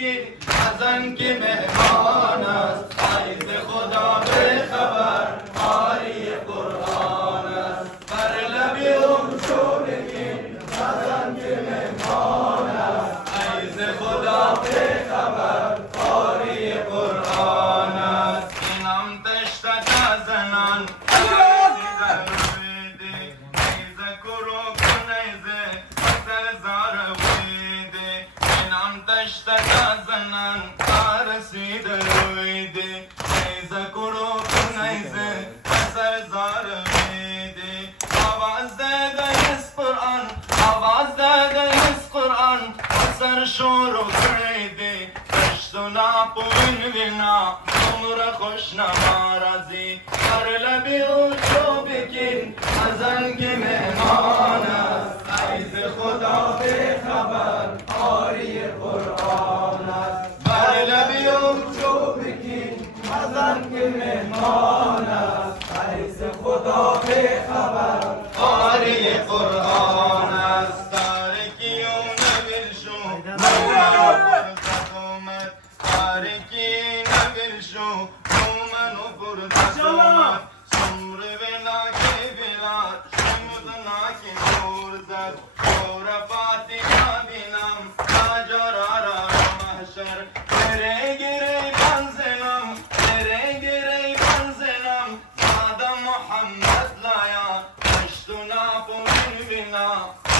بگیر ازن که مهمان است فیض خدا به خبر قاری قرآن است بر لب او شو بگیر ازن که مهمان است فیض خدا به خبر قاری قرآن است اینم تشتت زنان زنان رسید رویده نیزه کرو نیزه اثر زار میده آواز داده از قرآن آواز داده از قرآن اثر شور و خریده کشت و ناپوین وینا عمر خوش نمارزی بر لبی او چو بکن ازن که مهمان است فیض خدا به خبر قاری قرآن است بر لبی او چو بکن ازن که مهمان است فیض خدا به خبر قاری قرآن است تارکی و نبیل شو فرصت اومد تارکی نبیل شو مومن و فرصت اومد سمر بلا که بلا شمدنا که نور زد شور فاتحه بینم تاجرارا محشر گره گره منزلم گره گره منزلم ساده محمد لایا کشت و ناپوین بینا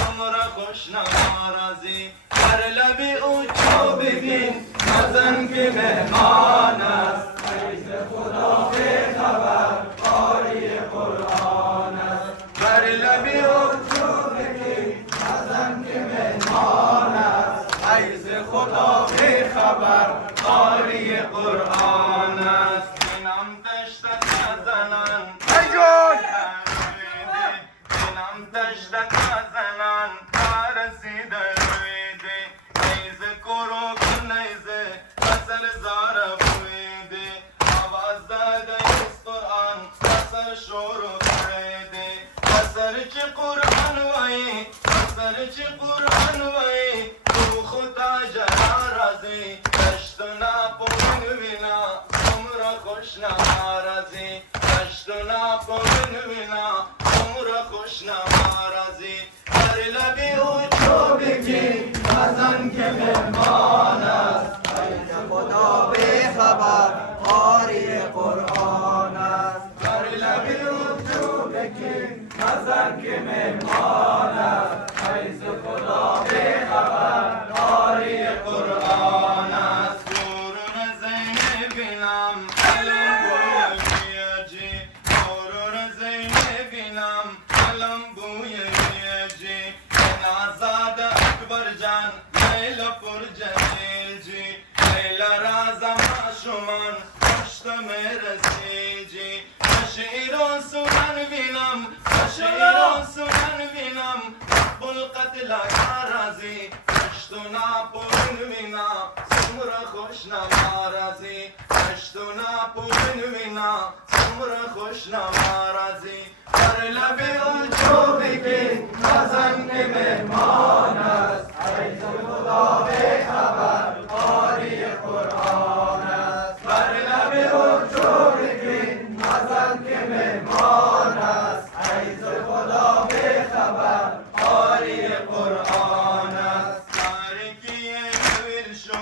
عمر خوش نمارزی بر لبی او چو بگین ازن که مهمان است فیض خدا به خبر قاری قرآن است بر لبی او چو بگین ازن که مهمان است فیض خدا به خبر قاری قرآن است اینم تشتت زنان اینم تشتت زنان رسید رویده نیزه کرو نیزه اصل زار بویده آواز داده از قرآن اثر شور و خریده اثر چه قرآن وی اثر چه قرآن وی تو خدا جرارزی کشت و ناپوین وینا عمر خوش نمارزی کشت و ناپوین وینا عمر خوش نمارزی بر لبی او چو بگی ازن که مهمان است فیض خدا به خبر قاری قرآن است بر لبی او چو بگی ازن که مهمان است فیض خدا به خبر قاری قرآن است قرون زین بینم علم بوی بیاجی قرون زین بینم علم بوی بیاجی نازاد اکبر جان لیلا پر جلیل جی لیلا رازم شمان پشت مرسی جی شیر و سنن بینم شیر و سنن بینم بل قتل رازی کشت و ناپوین وینا سمر خوش نمارزی کشت و ناپوین وینا سمر خوش نمارزی بر لبی او چو بگین ازن که مهمان است فیض خدا به خبر قاری قرآن است بر لبی او چو بگین ازن که مهمان است فیض خدا به خبر قاری قرآن است تارکی نویل شو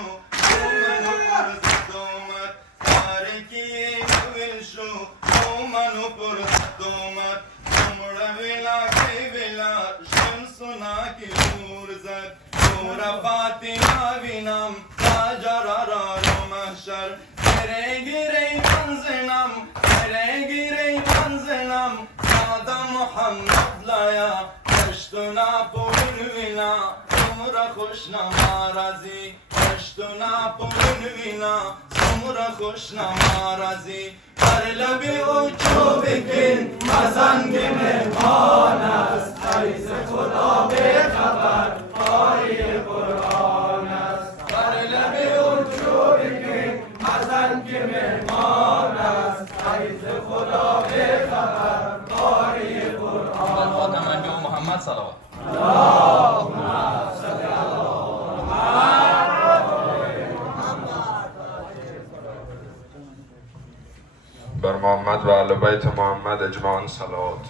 مومن و فرصت اومد تارکی نویل شو مومن و فرصت اومد عمر ویلا که ویلا شمس و ناکی نور زد نور فاتحه بینم تاجرارا محشر گره گره منزلم گره گره منزلم ساده محمد لایا کشت و ناپوین وینا عمر خوش نمارزی کشت و ناپوین وینا عمر خوش نمارزی بر لبی او چو بکن ازن که مهمان است فیض خدا به خبر قاری قرآن است بر لبی او چو بکن ازن که مهمان است فیض خدا به خبر قاری قرآن خاتم محمد صلوات بر محمد و اهل بیت محمد اجمعا صلوات.